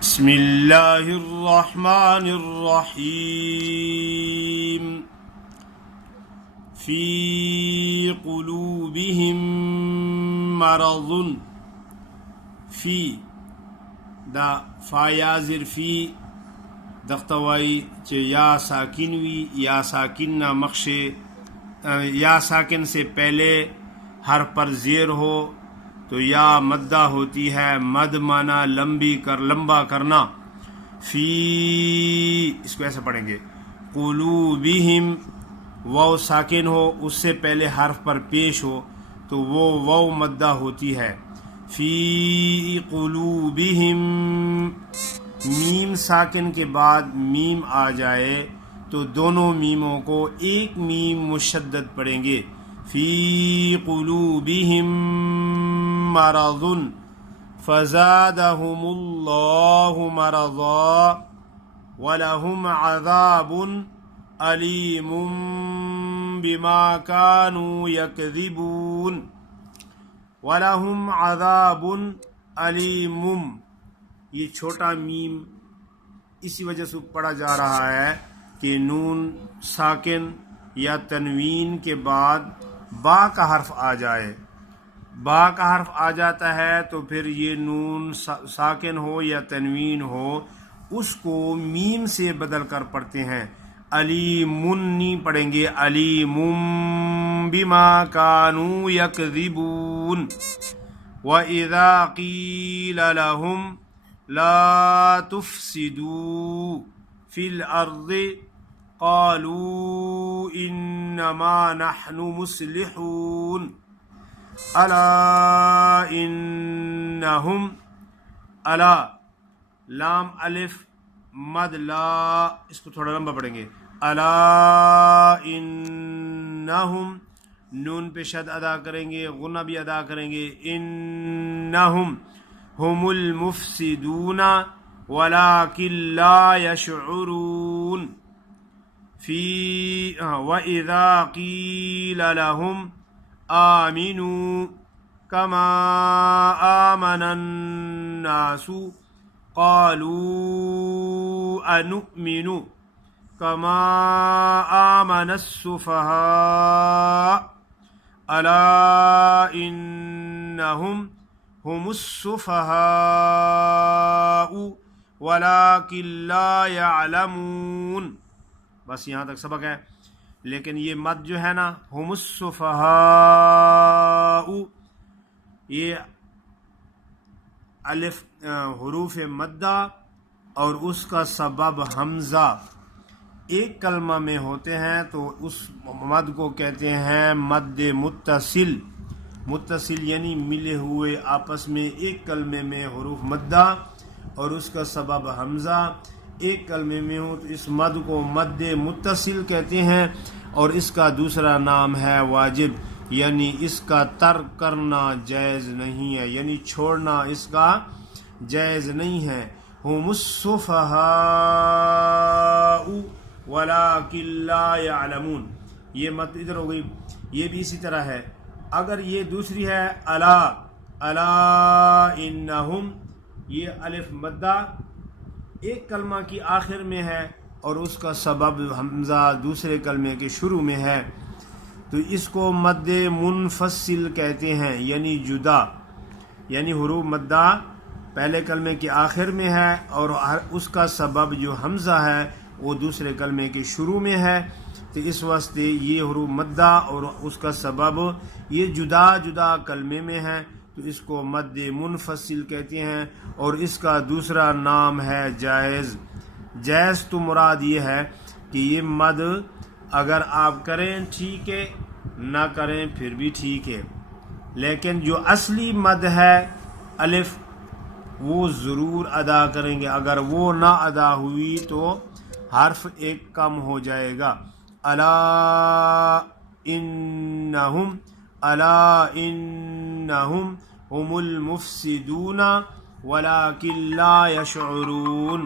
بسم اللہ الرحمن الرحیم فی قلوبہم مرض فی دا فایازر فی دختوائی چے یا ساکن وی یا ساکن نا مخشے یا ساکن سے پہلے حرف پر زیر ہو تو یا مدہ ہوتی ہے، مد مانا لمبا کرنا. فی اس کو ایسے پڑھیں گے قلوبہم، واو ساکن ہو اس سے پہلے حرف پر پیش ہو تو وہ واو مدہ ہوتی ہے. فی قلوبہم، میم ساکن کے بعد میم آ جائے تو دونوں میموں کو ایک میم مشدد پڑھیں گے. فی قلوبہم مرض فزادہم اللہ مرضا ولہم عذاب علیم بما کانوا یکذبون. ولہم عذاب علیم، یہ چھوٹا میم اسی وجہ سے پڑھا جا رہا ہے کہ نون ساکن یا تنوین کے بعد با کا حرف آ جائے. با کا حرف آ جاتا ہے تو پھر یہ نون ساکن ہو یا تنوین ہو اس کو میم سے بدل کر پڑھتے ہیں. علیمن نہیں پڑھیں گے، علیم بما کانوا یکذبون. وَإِذَا قِیلَ لَهُمْ لَا تُفْسِدُوا فِي الْأَرْضِ قَالُوا إِنَّمَا نَحْنُ مُصْلِحُونَ. الا انہم، الا لام الف مد لا، اس کو تھوڑا لمبا پڑھیں گے. الا انہم، نون پہ شد ادا کریں گے، غنہ بھی ادا کریں گے. انہم ہم المفسدون ولکن لا یشعرون. فی وَإِذَا قِیلَ لَهُمْ آمنوا كما آمن الناس قالوا أنؤمن كما آمن السفهاء ألا إنهم هم السفهاء ولكن لا يعلمون. بس یہاں تک سبق ہے، لیکن یہ مد جو ہے نا ہم السفہاء، یہ الف حروف مدہ اور اس کا سبب حمزہ ایک کلمہ میں ہوتے ہیں تو اس مد کو کہتے ہیں مد متصل. متصل یعنی ملے ہوئے آپس میں ایک کلمے میں حروف مدہ اور اس کا سبب حمزہ ایک کلمے میں ہو تو اس مد کو مد متصل کہتے ہیں. اور اس کا دوسرا نام ہے واجب، یعنی اس کا ترک کرنا جائز نہیں ہے، یعنی چھوڑنا اس کا جائز نہیں ہے. ہم السفہاء ولکن لا یعلمون، یہ مد ادھر ہو گئی. یہ بھی اسی طرح ہے. اگر یہ دوسری ہے الا، الا انہم، یہ الف مدہ ایک کلمہ کی آخر میں ہے اور اس کا سبب حمزہ دوسرے کلمے کے شروع میں ہے تو اس کو مد منفصل کہتے ہیں، یعنی جدا. یعنی حروف مدہ پہلے کلمے کے آخر میں ہے اور اس کا سبب جو حمزہ ہے وہ دوسرے کلمے کے شروع میں ہے تو اس واسطے یہ حروف مدہ اور اس کا سبب یہ جدا جدا کلمے میں ہے تو اس کو مد منفصل کہتے ہیں. اور اس کا دوسرا نام ہے جائز. جائز تو مراد یہ ہے کہ یہ مد اگر آپ کریں ٹھیک ہے، نہ کریں پھر بھی ٹھیک ہے، لیکن جو اصلی مد ہے الف وہ ضرور ادا کریں گے. اگر وہ نہ ادا ہوئی تو حرف ایک کم ہو جائے گا. الا انہم، الا انہم هم المفسدون ولكن لا يشعرون.